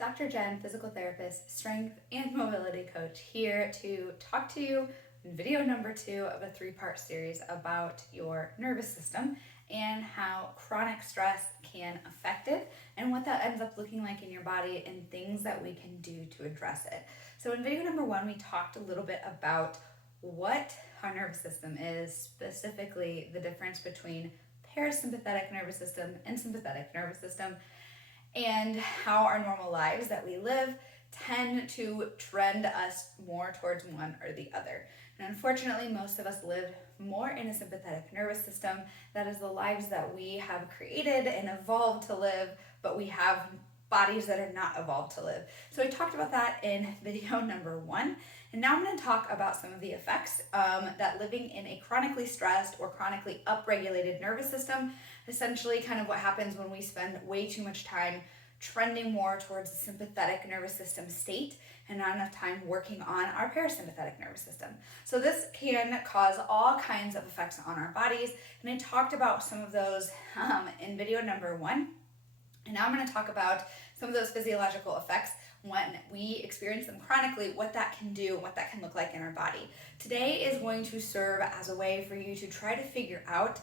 Dr. Jen, physical therapist, strength and mobility coach, here to talk to you in video number 2 of a 3-part series about your nervous system and how chronic stress can affect it and what that ends up looking like in your body and things that we can do to address it. So in video number 1, we talked a little bit about what our nervous system is, specifically the difference between parasympathetic nervous system and sympathetic nervous system, and how our normal lives that we live tend to trend us more towards one or the other. And unfortunately, most of us live more in a sympathetic nervous system. That is the lives that we have created and evolved to live, but we have bodies that are not evolved to live. So I talked about that in video number 1. And now I'm going to talk about some of the effects that living in a chronically stressed or chronically upregulated nervous system, essentially kind of what happens when we spend way too much time trending more towards the sympathetic nervous system state and not enough time working on our parasympathetic nervous system. So this can cause all kinds of effects on our bodies, and I talked about some of those in video number 1. And now I'm going to talk about some of those physiological effects when we experience them chronically, what that can do, what that can look like in our body. Today is going to serve as a way for you to try to figure out,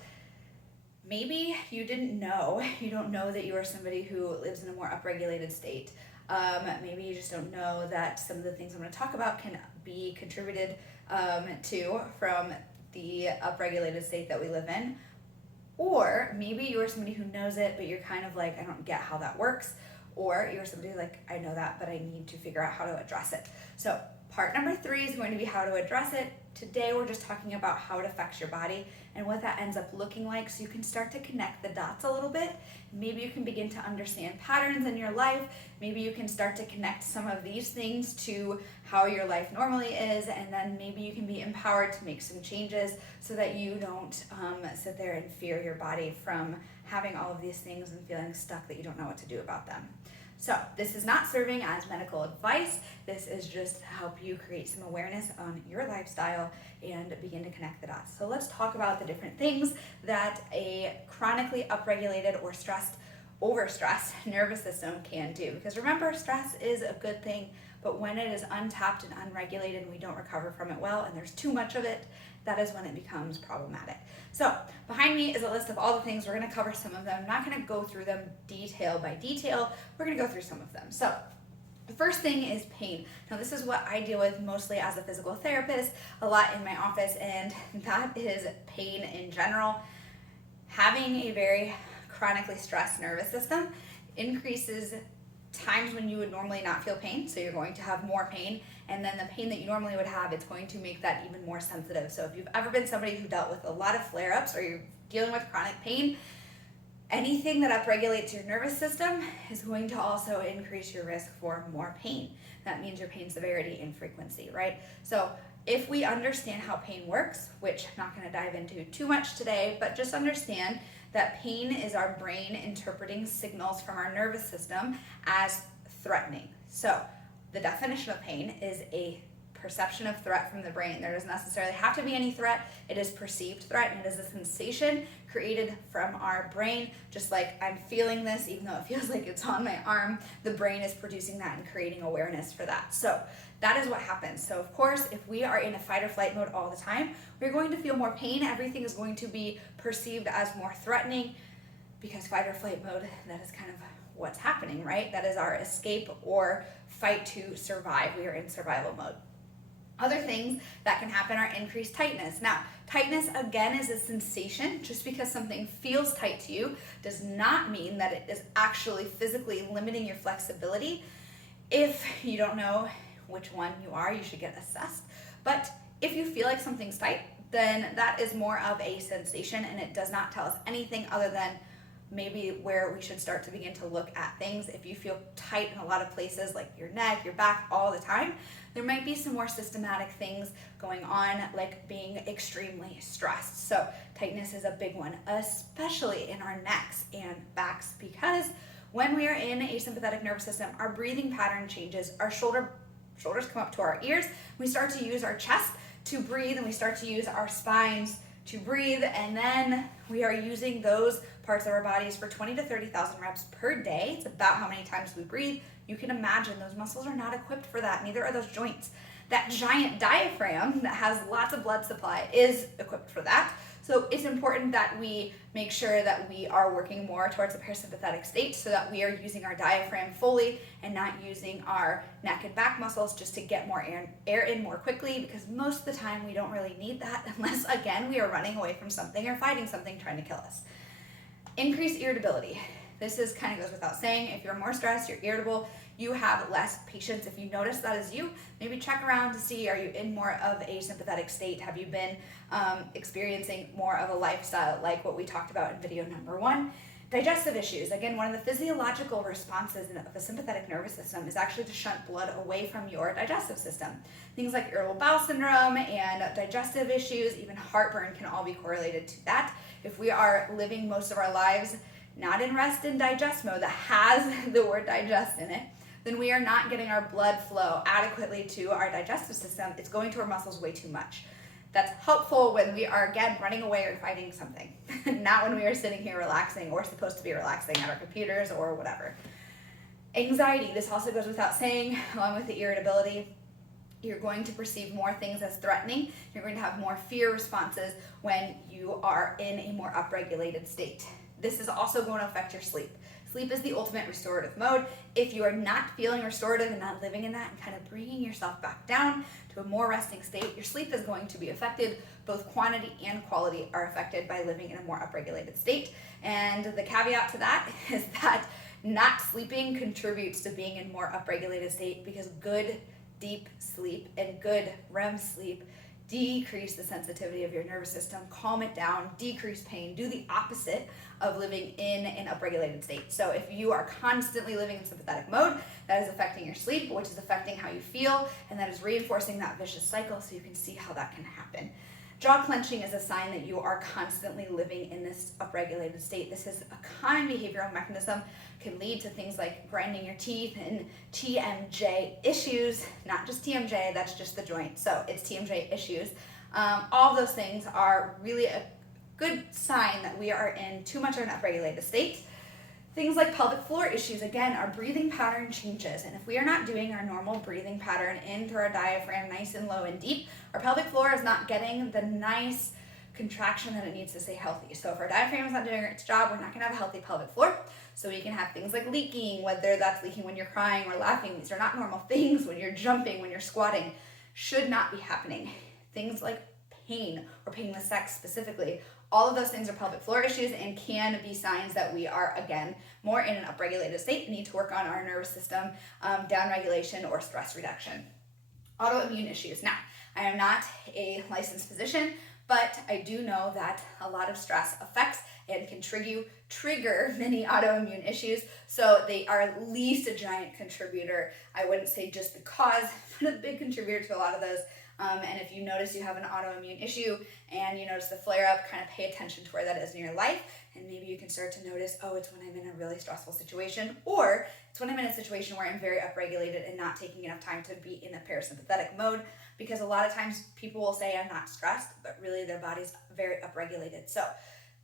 maybe you don't know that you are somebody who lives in a more upregulated state. Maybe you just don't know that some of the things I'm going to talk about can be contributed to from the upregulated state that we live in. Or maybe you're somebody who knows it, but you're kind of like, I don't get how that works. Or you're somebody like, I know that, but I need to figure out how to address it. So part number 3 is going to be how to address it. Today we're just talking about how it affects your body and what that ends up looking like, so you can start to connect the dots a little bit. Maybe you can begin to understand patterns in your life. Maybe you can start to connect some of these things to how your life normally is, and then maybe you can be empowered to make some changes so that you don't sit there and fear your body from having all of these things and feeling stuck that you don't know what to do about them. So this is not serving as medical advice. This is just to help you create some awareness on your lifestyle and begin to connect the dots. So let's talk about the different things that a chronically upregulated or overstressed nervous system can do. Because remember, stress is a good thing, but when it is untapped and unregulated and we don't recover from it well, and there's too much of it, that is when it becomes problematic. So behind me is a list of all the things. We're going to cover some of them. I'm not going to go through them detail by detail. We're going to go through some of them. So the first thing is pain. Now this is what I deal with mostly as a physical therapist, a lot in my office, and that is pain in general. Having a very chronically stressed nervous system increases times when you would normally not feel pain, so you're going to have more pain, and then the pain that you normally would have, it's going to make that even more sensitive. So if you've ever been somebody who dealt with a lot of flare-ups or you're dealing with chronic pain, anything that upregulates your nervous system is going to also increase your risk for more pain. That means your pain severity and frequency, right? So if we understand how pain works, which I'm not going to dive into too much today, but just understand that pain is our brain interpreting signals from our nervous system as threatening. So the definition of pain is a perception of threat from the brain. There doesn't necessarily have to be any threat. It is perceived threat, and it is a sensation created from our brain. Just like I'm feeling this, even though it feels like it's on my arm, the brain is producing that and creating awareness for that. So that is what happens. So of course, if we are in a fight or flight mode all the time, we're going to feel more pain. Everything is going to be perceived as more threatening, because fight or flight mode, that is kind of what's happening, right? That is our escape or fight to survive. We are in survival mode. Other things that can happen are increased tightness. Now, tightness again is a sensation. Just because something feels tight to you does not mean that it is actually physically limiting your flexibility. If you don't know which one you are, you should get assessed. But if you feel like something's tight, then that is more of a sensation, and it does not tell us anything other than maybe where we should start to begin to look at things. If you feel tight in a lot of places like your neck, your back all the time, there might be some more systematic things going on, like being extremely stressed. So tightness is a big one, especially in our necks and backs, because when we are in a sympathetic nervous system, our breathing pattern changes. Our shoulders come up to our ears. We start to use our chest to breathe, and we start to use our spines to breathe, and then we are using those parts of our bodies for 20 to 30,000 reps per day. It's about how many times we breathe. You can imagine those muscles are not equipped for that. Neither are those joints. That giant diaphragm that has lots of blood supply is equipped for that. So it's important that we make sure that we are working more towards a parasympathetic state so that we are using our diaphragm fully and not using our neck and back muscles just to get more air in more quickly, because most of the time we don't really need that unless, again, we are running away from something or fighting something trying to kill us. Increased irritability. This is kind of goes without saying. If you're more stressed, you're irritable, you have less patience. If you notice that is you, maybe check around to see, are you in more of a sympathetic state? Have you been experiencing more of a lifestyle like what we talked about in video number 1? Digestive issues. Again, one of the physiological responses of a sympathetic nervous system is actually to shunt blood away from your digestive system. Things like irritable bowel syndrome and digestive issues, even heartburn, can all be correlated to that. If we are living most of our lives not in rest and digest mode that has the word digest in it, then we are not getting our blood flow adequately to our digestive system. It's going to our muscles way too much. That's helpful when we are, again, running away or fighting something, not when we are sitting here relaxing or supposed to be relaxing at our computers or whatever. Anxiety, this also goes without saying, along with the irritability. You're going to perceive more things as threatening. You're going to have more fear responses when you are in a more upregulated state. This is also going to affect your sleep. Sleep is the ultimate restorative mode. If you are not feeling restorative and not living in that and kind of bringing yourself back down to a more resting state, your sleep is going to be affected. Both quantity and quality are affected by living in a more upregulated state. And the caveat to that is that not sleeping contributes to being in more upregulated state, because good deep sleep and good REM sleep decrease the sensitivity of your nervous system, calm it down, decrease pain, do the opposite of living in an upregulated state. So if you are constantly living in sympathetic mode, that is affecting your sleep, which is affecting how you feel, and that is reinforcing that vicious cycle, so you can see how that can happen. Jaw clenching is a sign that you are constantly living in this upregulated state. This is a common behavioral mechanism, can lead to things like grinding your teeth and TMJ issues, not just TMJ, that's just the joint, so it's TMJ issues. All of those things are really a good sign that we are in too much of an upregulated state. Things like pelvic floor issues, again, our breathing pattern changes, and if we are not doing our normal breathing pattern in through our diaphragm nice and low and deep, our pelvic floor is not getting the nice contraction that it needs to stay healthy. So if our diaphragm is not doing its job, we're not going to have a healthy pelvic floor. So we can have things like leaking, whether that's leaking when you're crying or laughing. These are not normal things. When you're jumping, when you're squatting, should not be happening. Things like pain or pain with sex specifically, all of those things are pelvic floor issues and can be signs that we are, again, more in an upregulated state and need to work on our nervous system downregulation or stress reduction. Autoimmune issues. Now, I am not a licensed physician, but I do know that a lot of stress affects and can trigger many autoimmune issues. So they are at least a giant contributor. I wouldn't say just the cause, but a big contributor to a lot of those. And if you notice you have an autoimmune issue and you notice the flare up, kind of pay attention to where that is in your life. And maybe you can start to notice, oh, it's when I'm in a really stressful situation, or it's when I'm in a situation where I'm very upregulated and not taking enough time to be in a parasympathetic mode. Because a lot of times people will say I'm not stressed, but really their body's very upregulated. So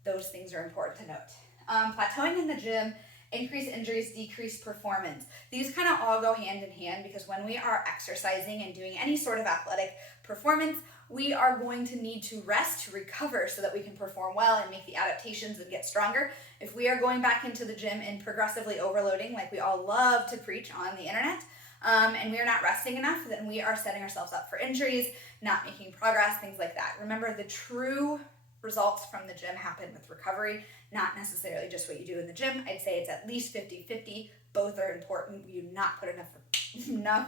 those things are important to note. Plateauing in the gym, increased injuries, decreased performance. These kind of all go hand in hand, because when we are exercising and doing any sort of athletic performance, we are going to need to rest to recover so that we can perform well and make the adaptations and get stronger. If we are going back into the gym and progressively overloading, like we all love to preach on the internet, and we are not resting enough, then we are setting ourselves up for injuries, not making progress, things like that. Remember, the true results from the gym happen with recovery, not necessarily just what you do in the gym. I'd say it's at least 50-50. Both are important. We do not put enough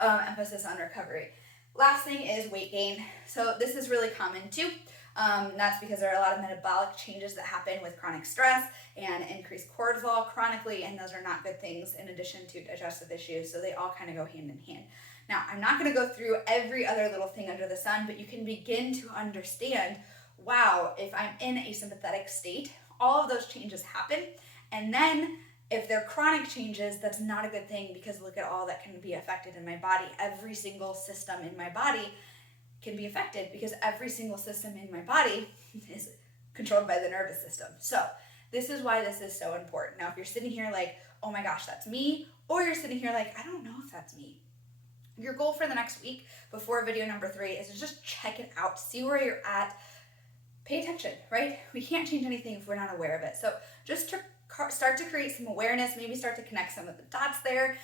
emphasis on recovery. Last thing is weight gain. So this is really common too. That's because there are a lot of metabolic changes that happen with chronic stress and increased cortisol chronically, and those are not good things in addition to digestive issues. So they all kind of go hand in hand. Now, I'm not going to go through every other little thing under the sun, but you can begin to understand, wow, if I'm in a sympathetic state, all of those changes happen. And then if they're chronic changes, that's not a good thing, because look at all that can be affected in my body. Every single system in my body can be affected, because every single system in my body is controlled by the nervous system. So This is why this is so important. Now, if you're sitting here like, oh my gosh, that's me, or you're sitting here like, I don't know if that's me, your goal for the next week before video number 3 is to just check it out, see where you're at, pay attention, right? We can't change anything if we're not aware of it. So just to start to create some awareness, maybe start to connect some of the dots there,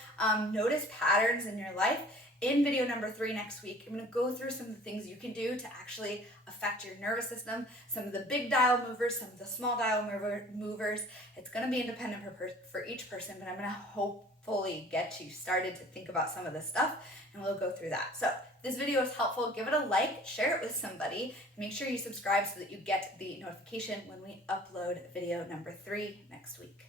notice patterns in your life. In video number 3 next week, I'm going to go through some of the things you can do to actually affect your nervous system, some of the big dial movers, some of the small dial movers. It's going to be independent for each person, but I'm going to hopefully get you started to think about some of this stuff, and we'll go through that. So if this video is helpful, give it a like, share it with somebody, make sure you subscribe so that you get the notification when we upload video number 3 next week.